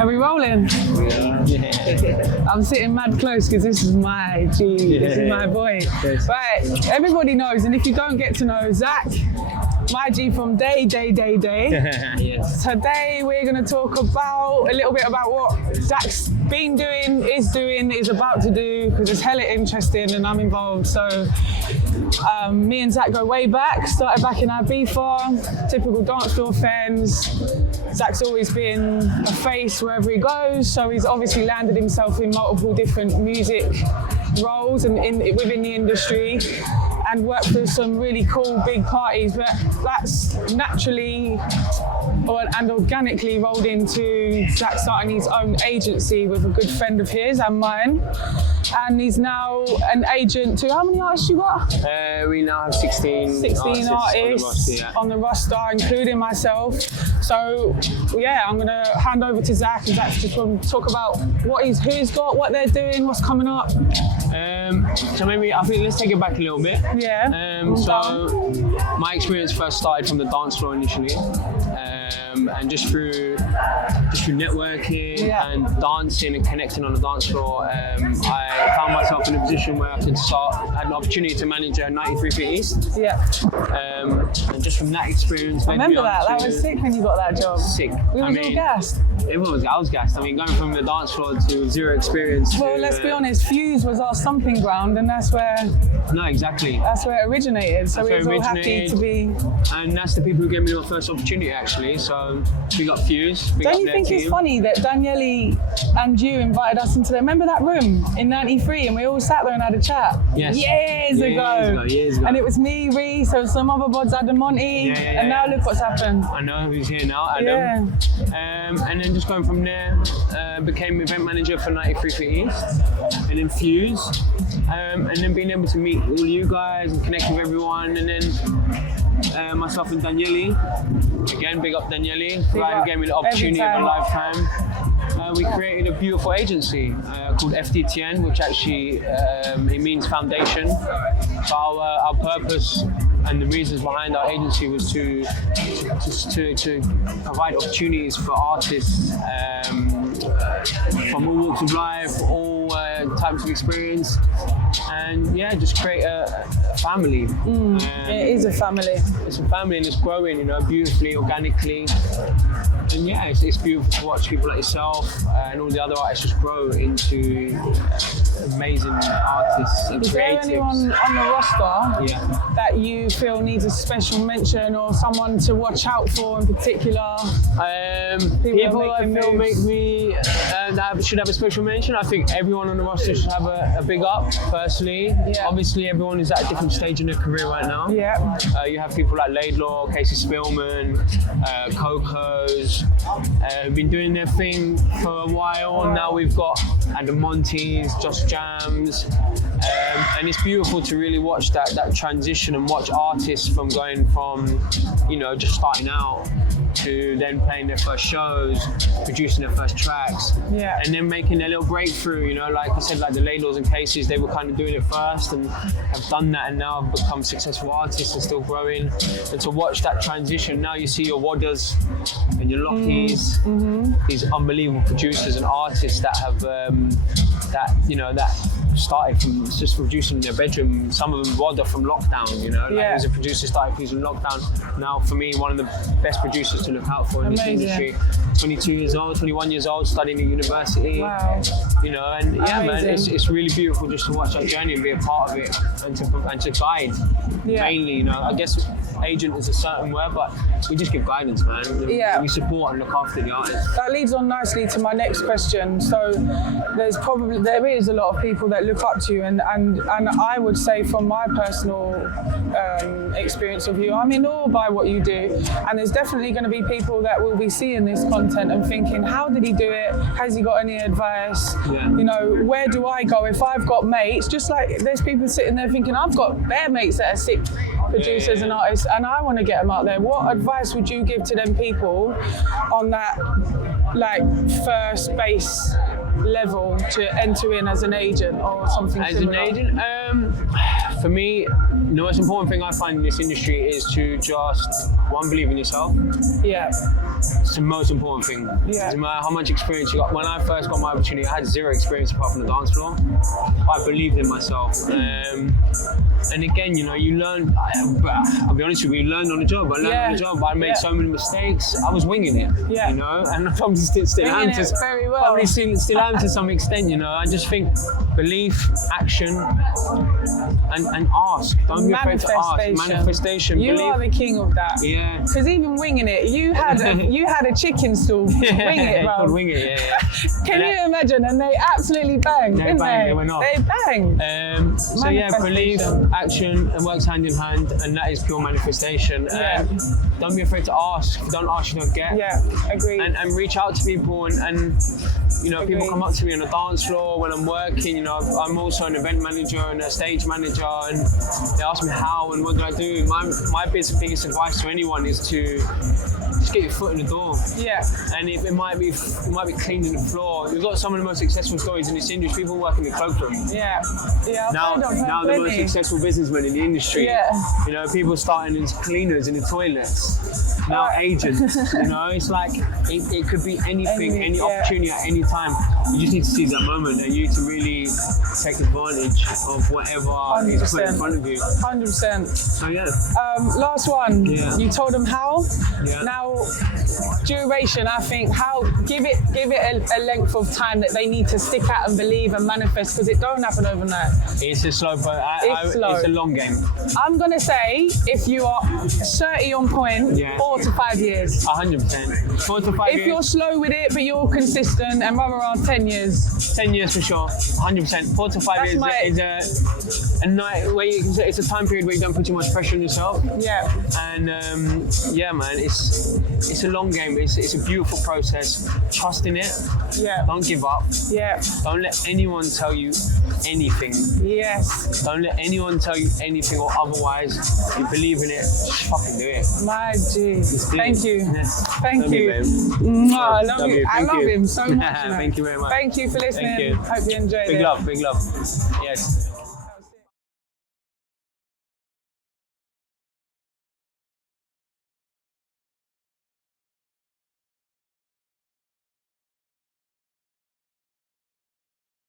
Are we rolling? Yeah. I'm sitting mad close because this is my G, this is my boy. Yes. Right, everybody knows, and if you don't get to know Zack, my G from day. Yes. Today we're going to talk about a little bit about what Zack's been doing, is about to do, because it's hella interesting and I'm involved. So me and Zack go way back, started back in Ibiza, typical dance floor friends. Zack's always been a face wherever he goes, so he's obviously landed himself in multiple different music roles and within the industry, and worked for some really cool big parties, but that's naturally and organically rolled into Zack starting his own agency with a good friend of his and mine. And he's now an agent to, how many artists you got? We now have 16 artists on the roster, including myself. So yeah, I'm gonna hand over to Zack, and Zack's just going to talk about who's got, what they're doing, what's coming up. So maybe, I think let's take it back a little bit. Yeah. So my experience first started from the dance floor initially, and just through networking and dancing and connecting on the dance floor, I found myself in a position where I had an opportunity to manage 93 Feet East. Yeah. And just from that experience, I remember that was sick when you got that job. Sick. We were all gassed. I was gassed. I mean, going from the dance floor to zero experience. Well, let's be honest, Fuse was our stomping ground, and that's where. No, exactly. That's where it originated. So we were all happy to be. And that's the people who gave me the first opportunity, actually. So we got Fuse. Don't you think it's funny that Daniele and you invited us into there? Remember that room in '93, and we all sat there and had a chat. Yes. Years ago. And it was me, Reese, there was some other bods, Adam Monty, and now look what's happened. I know who's here now, Adam. And then just going from there, became event manager for 93 Feet East, and then Fuse, and then being able to meet all you guys and connect with everyone, and then myself and Daniele, again, big up Daniele, who gave me the opportunity of a lifetime. We created a beautiful agency called FDTN, which actually it means foundation. So our purpose and the reasons behind our agency was to provide opportunities for artists from all walks of life, all types of experience, and just create a family. It is a family. It's a family, and it's growing, beautifully, organically. And it's beautiful to watch people like yourself and all the other artists just grow into amazing artists and creatives. Is there anyone on the roster that you feel needs a special mention, or someone to watch out for in particular? People I feel make me that should have a special mention. I think everyone on the roster should have a big up, firstly. Obviously, everyone is at a different stage in their career right now. You have people like Laidlaw, Casey Spillman, Coco's, who've been doing their thing for a while. Now we've got Adam Monty's, Just Jams, and it's beautiful to really watch that transition and watch artists from going from, just starting out to then playing their first shows, producing their first tracks, and then making their little breakthrough. Like I said, like the Laidlaws and Cases, they were kind of doing it first and have done that, and now have become successful artists and still growing. And to watch that transition, now you see your Wadders and your Lockies, these unbelievable producers and artists that have that started from just producing in their bedroom. Some of them Wadder from lockdown, he was a producer, started producing lockdown. Now for me, one of the best producers to look out for in this industry. 22 years old, 21 years old, studying at university. Wow. Man, it's really beautiful just to watch that journey and be a part of it, and to guide. Mainly, I guess agent is a certain word, but we just give guidance, man. We support and look after the artists. That leads on nicely to my next question. So there is a lot of people that look up to you, and I would say from my personal experience of you, I'm in awe by what you do, and there's definitely going to be people that will be seeing this content and thinking, how did he do it? Has he got any advice? Where do I go if I've got mates? Just like there's people sitting there thinking, I've got bare mates that are sick producers and artists, and I want to get them out there. What advice would you give to them people on that first base level to enter in as an agent or something similar? As an agent, for me, the most important thing I find in this industry is to just one, believe in yourself. Yeah. It's the most important thing. Yeah. Doesn't matter how much experience you got. When I first got my opportunity, I had zero experience apart from the dance floor. I believed in myself. And again, you know, you learn, I'll be honest with you, you learn on the job. I learned on the job. I made so many mistakes. I was winging it, you know, and I probably still am to, very well. probably still am to some extent, you know. I just think belief, action, and ask. Don't be afraid to ask. Manifestation. You belief. are the king of that. Yeah. Because even winging it, you had a chicken stall. Wing it, bro. Called wing it, yeah. Can you imagine? And they absolutely banged, didn't they? They went off. They banged. So yeah, belief, action, and works hand in hand, and that is pure manifestation. Don't be afraid to ask. If you don't ask, you don't get. Yeah, agree. And reach out to people, and you know, people come up to me on the dance floor when I'm working. You know, I'm also an event manager and a stage manager, and they ask me how and what do I do. My biggest advice to anyone is to just get your foot in the door. Yeah. And it might be cleaning the floor. We've got some of the most successful stories in this industry. People work in the cloakroom. Yeah. Yeah. Now the most successful businessmen in the industry. Yeah. You know, people starting as cleaners in the toilets. Now agents. You know, it's like it could be anything, any opportunity at any time. You just need to seize that moment, and you need to really take advantage of whatever is put in front of you. 100%. So yeah. Last one. Yeah. You told them how. Yeah. Now, duration. I think give it a length of time that they need to stick at and believe and manifest, because it don't happen overnight. It's a slow, but it's a long game. I'm gonna say if you are 30 on point, 4 to 5 years. 100%. 4 to 5 years. If you're slow with it, but you're consistent, and run around 10 years. 10 years for sure. 100%. 4 to 5 years is a night where it's a time period where you don't put too much pressure on yourself. Yeah. And yeah, man, it's a long game. It's a beautiful process. Trust in it. Yeah. Don't give up. Yeah. Don't let anyone tell you anything. Yes. Don't let anyone tell you anything or otherwise. If you believe in it, just fucking do it. My G. Thank you. Yes. Thank you. I love you. I love him so much. Thank you very much. Thank you for listening. Thank you. Hope you enjoyed it. Big love. Yes.